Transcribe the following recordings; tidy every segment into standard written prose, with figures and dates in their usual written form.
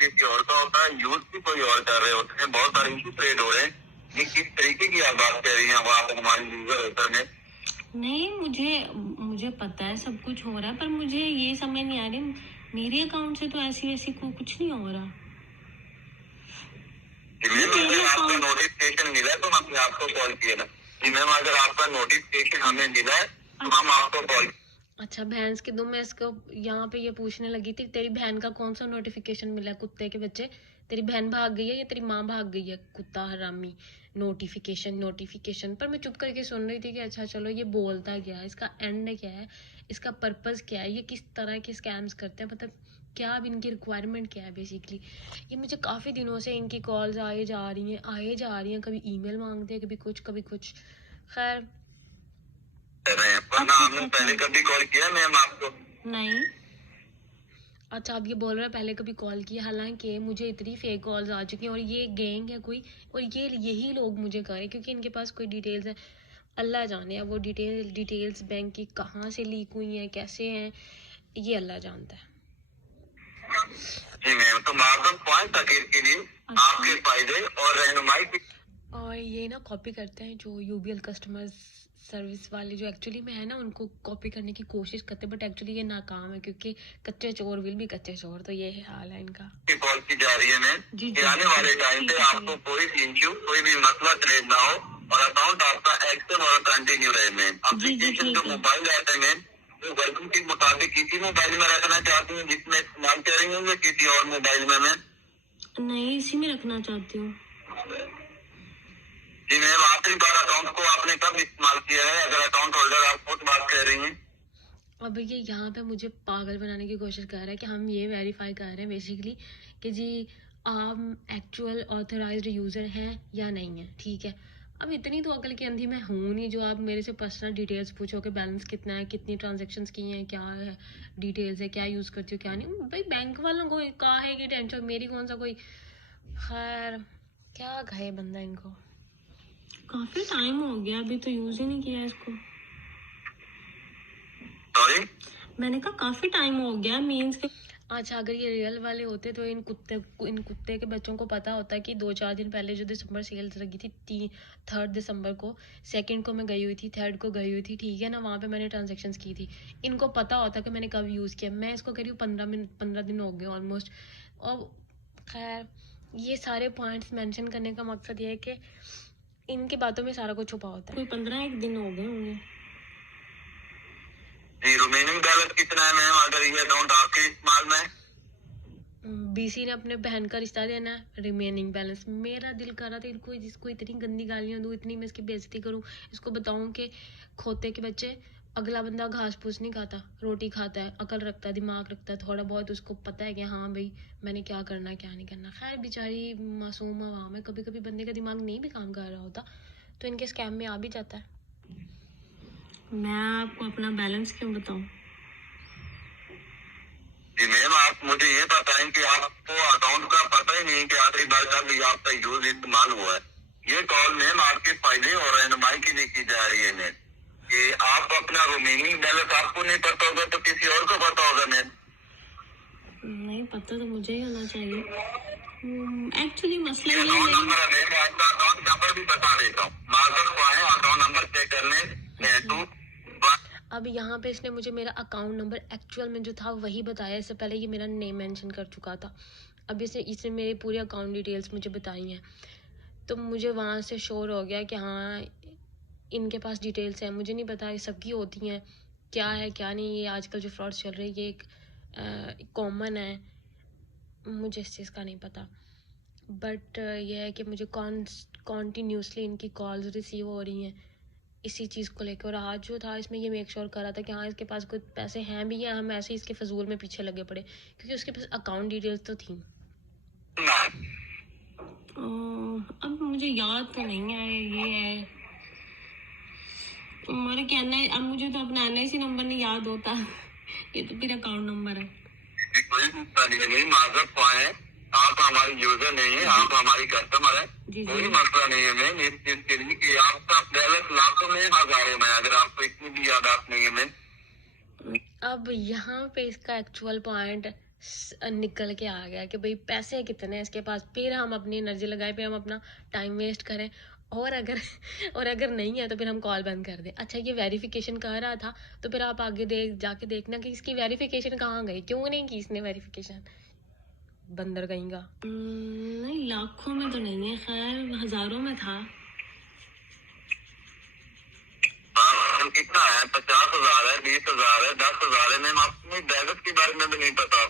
किसी और का होता है, यूज भी कोई और कर रहे होते हैं, बहुत सारे इशू क्रिएट हो रहे हैं। ये किस तरीके की आप बात कर रही हैं? आप हमारे यूजर होकर में नहीं, मुझे पता है सब कुछ हो रहा है, पर मुझे ये समझ नहीं आ रही मेरे अकाउंट से तो ऐसी वैसी कुछ नहीं हो रहा। मैम अगर आपका नोटिफिकेशन मिला है तो हमने आपको कॉल किया ना। जी मैम, अगर आपका नोटिफिकेशन हमें मिला है तो हम आपको कॉल। अच्छा भैंस के दो, मैं इसको यहाँ पे ये पूछने लगी थी, तेरी बहन का कौन सा नोटिफिकेशन मिला है कुत्ते के बच्चे? तेरी बहन भाग गई है या तेरी माँ भाग गई है? कुत्ता हरामी। नोटिफिकेशन पर मैं चुप करके सुन रही थी कि अच्छा चलो ये बोलता क्या है, इसका एंड क्या है, इसका पर्पस क्या है, ये किस तरह के स्कैम्स करते हैं, मतलब क्या अब इनकी रिक्वायरमेंट क्या है बेसिकली। ये मुझे काफ़ी दिनों से इनकी कॉल्स आए जा रही हैं, कभी ईमेल मांगते हैं, कभी कुछ। खैर कर रहे हैं, वरना हमने पहले कभी कॉल किया मैम आपको? नहीं। अच्छा आप ये बोल रहे हैं पहले कभी कॉल किया, हालांकि मुझे इतनी फेक कॉल्स आ चुकी हैं और ये गैंग है कोई, और ये यही लोग मुझे कर रहे हैं क्योंकि इनके पास कोई डिटेल्स है। अल्लाह जाने अब वो डिटेल्स बैंक की कहाँ से लीक हुई हैं, कैसे हैं, ये अल्लाह जानता है। जी मैम, तो मार्कअप पॉइंट तकरीर के लिए आपके फायदे और रहनुमाई की। और ये ना कॉपी करते हैं जो यूबीएल कस्टमर सर्विस वाले जो एक्चुअली में है ना, उनको कॉपी करने की कोशिश करते हैं, बट एक्चुअली ये नाकाम है क्योंकि कच्चे चोर विल भी कच्चे चोर, तो ये हाल है इनका। कॉल की जा रही है मैम कि आने वाले टाइम पे आपको कोई इश्यू कोई भी मसला क्रिएट ना हो और अकाउंट आपका एक्टिव और कंटिन्यू रहे मैम। एप्लीकेशन जो मोबाइल आता है मैम, वो वर्किंग के मुताबिक इसी मोबाइल में रखना चाहती हूँ जिसमें इस्तेमाल कर रही हूँ, किसी और मोबाइल में मैम? नहीं, इसी में रखना चाहती हूँ। जी मैम, आखिरी बार अकाउंट को आपने कब इस्तेमाल किया है, अगर अकाउंट होल्डर आप खुद बात कर रही हैं? अब ये यहाँ पे मुझे पागल बनाने की कोशिश कर रहा है कि हम ये वेरीफाई कर रहे हैं बेसिकली कि जी आप एक्चुअल ऑथराइज्ड यूज़र हैं या नहीं है, ठीक है। अब इतनी तो अकल की अंधी मैं हूँ नहीं जो आप मेरे से पर्सनल डिटेल्स पूछो कि बैलेंस कितना है, कितनी ट्रांजैक्शंस की हैं, क्या है डिटेल्स है, क्या यूज़ करती हो क्या नहीं। भाई बैंक वालों को का है कि टेंशन, मेरी कौन सा कोई। खैर क्या कहे बंदा इनको। काफ़ी टाइम हो गया, अभी तो यूज़ ही नहीं किया इसको। सॉरी मैंने कहा काफ़ी टाइम हो गया मीन्स के। अच्छा अगर ये रियल वाले होते तो इन कुत्ते के बच्चों को पता होता है कि 2-4 दिन पहले जो दिसंबर सेल्स लगी थी 3 दिसंबर को, 2 को मैं गई हुई थी, 3 को गई हुई थी, ठीक है ना, वहाँ पे मैंने ट्रांजेक्शन्स की थी। इनको पता होता कि मैंने कब यूज़ किया। मैं इसको कह रही हूँ 15 दिन हो गए ऑलमोस्ट। और खैर ये सारे पॉइंट्स मेंशन करने का मकसद ये है कि इनकी बातों में सारा कुछ छुपा होता है। कोई 15 दिन हो गए होंगे। रिमेनिंग बैलेंस कितना है मैम, अगर ये अकाउंट आपके इस्तेमाल में है? बीसी ने अपने बहन का रिश्ता देना है। रिमेनिंग बैलेंस मेरा दिल कर रहा था इनको जिसको इतनी गंदी गालियां दूं, इतनी मैं इसकी बेइज्जती करूं, इसको बताऊं कि खोते के बच्चे, अगला बंदा घास फूस नहीं खाता, रोटी खाता है, अकल रखता है, दिमाग रखता है थोड़ा बहुत, उसको पता है कि हाँ भाई मैंने क्या करना क्या नहीं करना। खैर बेचारी मासूम आवाम है, कभी कभी बंदे का दिमाग नहीं भी काम कर रहा होता तो इनके स्कैम में आ भी जाता है। मैं आपको अपना बैलेंस क्यों बताऊं? जी मैम, आप मुझे ये बताएं कि आपको अकाउंट का पता ही नहीं कि आखिरी बार कब आपका यूज इस्तेमाल हुआ है। ये कॉल मैम आपके फायदे और रहनुमाई के लिए की जा रही है मैम, कि आप अपना रिमेनिंग बैलेंस आपको नहीं पता होगा तो किसी और को पता होगा मैम। नहीं पता तो मुझे ही होना चाहिए। एक्चुअली मसला ये अकाउंट है। नंबर है मैम, आपका अकाउंट नंबर भी बता देता हूँ, मार्कर को है अकाउंट नंबर चेक करने। अब यहाँ पे इसने मुझे मेरा अकाउंट नंबर एक्चुअल में जो था वही बताया, इससे पहले ये मेरा नेम मेंशन कर चुका था। अब इसने मेरे पूरे अकाउंट डिटेल्स मुझे बताई हैं, तो मुझे वहाँ से श्योर हो गया कि हाँ इनके पास डिटेल्स हैं। मुझे नहीं पता ये सबकी होती हैं क्या है क्या नहीं, ये आजकल जो फ्रॉड्स चल रहे हैं ये एक कॉमन है, मुझे इस चीज़ का नहीं पता। बट यह है कि मुझे कॉन्टीन्यूसली इनकी कॉल्स रिसीव हो रही हैं इसी चीज़ को लेकर। और आज जो था इसमें ये मेक श्योर कर रहा था कि हाँ इसके पास कुछ पैसे हैं भी हैं, हम ऐसे ही इसके फजूल में पीछे लगे पड़े क्योंकि उसके पास अकाउंट डिटेल्स तो थी। अब मुझे याद तो नहीं है ये है मेरा कहना है। अब मुझे तो अपना NIC नंबर नहीं याद होता ये तो फिर अकाउंट नंबर है। कोई नहीं, माजर है, आप हमारी यूजर नहीं है, आप हमारी कस्टमर है, कोई मसला नहीं है मैम इस चीज के लिए कि आपका बैलेंस लाखों में हजारों में, अगर आपको इतनी भी याद नहीं है मैम। अब यहाँ पे इसका एक्चुअल पॉइंट निकल के आ गया कि भाई पैसे कितने हैं इसके पास, फिर हम अपनी एनर्जी लगाए, फिर हम अपना टाइम वेस्ट करें, और अगर और अगर नहीं है तो फिर हम कॉल बंद कर दें। अच्छा, ये वेरिफिकेशन कर रहा था, तो फिर आप आगे जाके देखना कि इसकी वेरिफिकेशन कहाँ गई, क्यों नहीं की इसने वेरिफिकेशन, बंदर कहीं का। नहीं, लाखों में तो नहीं है, खैर हजारों में था। हाँ, कितना है? 50,000 है, 20,000 है, 10,000 है। मैम आपको बैलेंस के बारे में भी नहीं पता?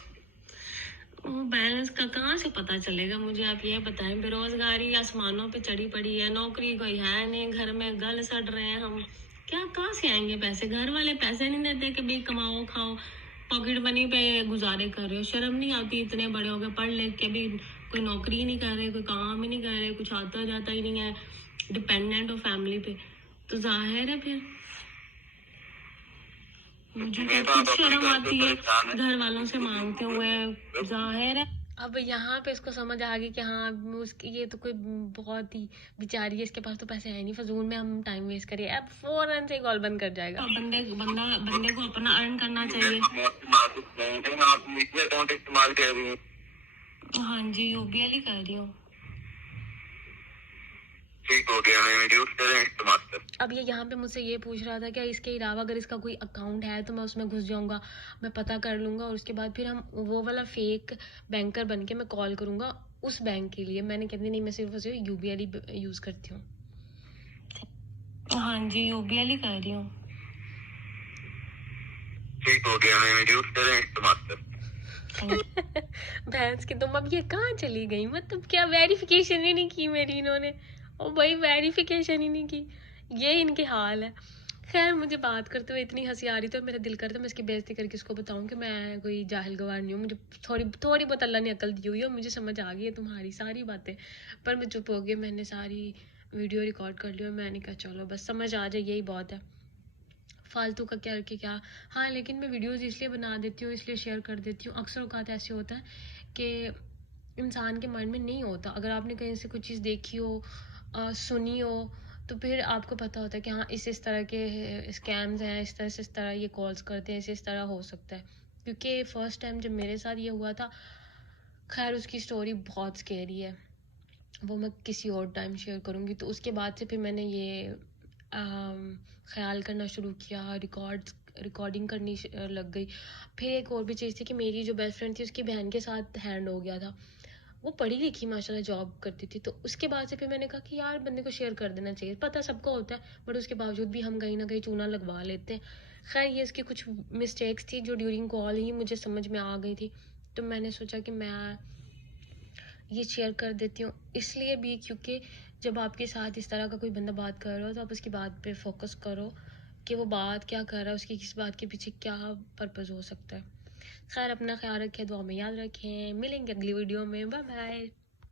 वो बैलेंस का कहाँ से पता चलेगा मुझे, आप ये बताएं। बेरोजगारी आसमानों पे चढ़ी पड़ी है, नौकरी कोई है नहीं, घर में गल सड़ रहे हैं हम, क्या कहाँ से आएंगे पैसे? घर वाले पैसे नहीं देते कि भाई कमाओ खाओ, पॉकेट मनी पे गुजारे कर रहे हो। शर्म नहीं आती? इतने बड़े हो गए, पढ़ लिख के भी कोई नौकरी ही नहीं कर रहे, कोई काम ही नहीं कर रहे, कुछ आता जाता ही नहीं है, डिपेंडेंट हो फैमिली पे, तो जाहिर है फिर मुझे तो खुद शर्म आती है घर वालों से मांगते हुए, जाहिर है। अब यहाँ पे इसको समझ आ गई कि हाँ उसकी ये तो कोई बहुत ही बेचारी है, इसके पास तो पैसे है नहीं, फजूल में हम टाइम वेस्ट करिए, अब फौरन से कॉल बंद कर जाएगा। बंदे को अपना अर्न करना चाहिए। आप मीडिया अकाउंट इस्तेमाल कर रही हैं? हाँ जी, यूबीएल ही कर रही हूँ। ठीक हो गया, मैं यूज करें इस्तेमाल कर। अब ये यहाँ पे मुझसे ये पूछ रहा था कि इसके अलावा अगर इसका कोई अकाउंट है तो मैं उसमें घुस जाऊँगा, मैं पता कर लूँगा, और उसके बाद फिर हम वो वाला फेक बैंकर बन के मैं कॉल करूँगा उस बैंक के लिए। मैंने कहती नहीं, मैं सिर्फ और सिर्फ यूबीएल ही यूज़ करती हूँ। हाँ जी, यूबीएल ही कर रही हूँ। ठीक हो गया, मैं यूज करें इस्तेमाल कर। भैंस की तुम, अब ये कहाँ चली गई? मतलब क्या वेरिफिकेशन ही नहीं की मेरी इन्होंने? ओ भाई, वेरिफिकेशन ही नहीं की, ये इनके हाल है। खैर, मुझे बात करते हुए इतनी हंसी आ रही थी, मेरा दिल करता मैं इसकी बेइज्जती करके इसको बताऊं कि मैं कोई जाहिल गवार नहीं हूँ, मुझे थोड़ी बहुत अल्लाह ने अकल दी हुई है, मुझे समझ आ गई है तुम्हारी सारी बातें, पर मैं चुप हो गई। मैंने सारी वीडियो रिकॉर्ड कर ली और मैंने कहा चलो बस समझ आ जाए, यही बहुत है, फालतू का क्या कि क्या। हाँ, लेकिन मैं वीडियोज़ इसलिए बना देती हूँ, इसलिए शेयर कर देती हूँ। अक्सर औकात ऐसे होता है कि इंसान के माइंड में नहीं होता, अगर आपने कहीं से कुछ चीज़ देखी हो, सुनी हो, तो फिर आपको पता होता है कि हाँ इस तरह के स्कैम्स हैं, इस तरह ये कॉल्स करते हैं, इस तरह हो सकता है। क्योंकि फ़र्स्ट टाइम जब मेरे साथ ये हुआ था, खैर उसकी स्टोरी बहुत स्केरी है, वो मैं किसी और टाइम शेयर करूँगी। तो उसके बाद से फिर मैंने ये ख़्याल करना शुरू किया, रिकॉर्डिंग करनी लग गई। फिर एक और भी चीज़ थी कि मेरी जो बेस्ट फ्रेंड थी उसकी बहन के साथ हैंड हो गया था, वो पढ़ी लिखी माशाल्लाह जॉब करती थी, तो उसके बाद से फिर मैंने कहा कि यार बंदे को शेयर कर देना चाहिए, पता सबको होता है, बट उसके बावजूद भी हम कहीं ना कहीं चूना लगवा लेते हैं। खैर, ये इसकी कुछ मिस्टेक्स थी जो ड्यूरिंग कॉल ही मुझे समझ में आ गई थी, तो मैंने सोचा कि मैं ये शेयर कर देती हूँ, इसलिए भी क्योंकि जब आपके साथ इस तरह का कोई बंदा बात कर रहा हो तो आप उसकी बात पे फोकस करो कि वो बात क्या कर रहा है, उसकी किस बात के पीछे क्या पर्पज़ हो सकता है। खैर, अपना ख्याल रखें, दुआ में याद रखें, मिलेंगे अगली वीडियो में, बाय बाय।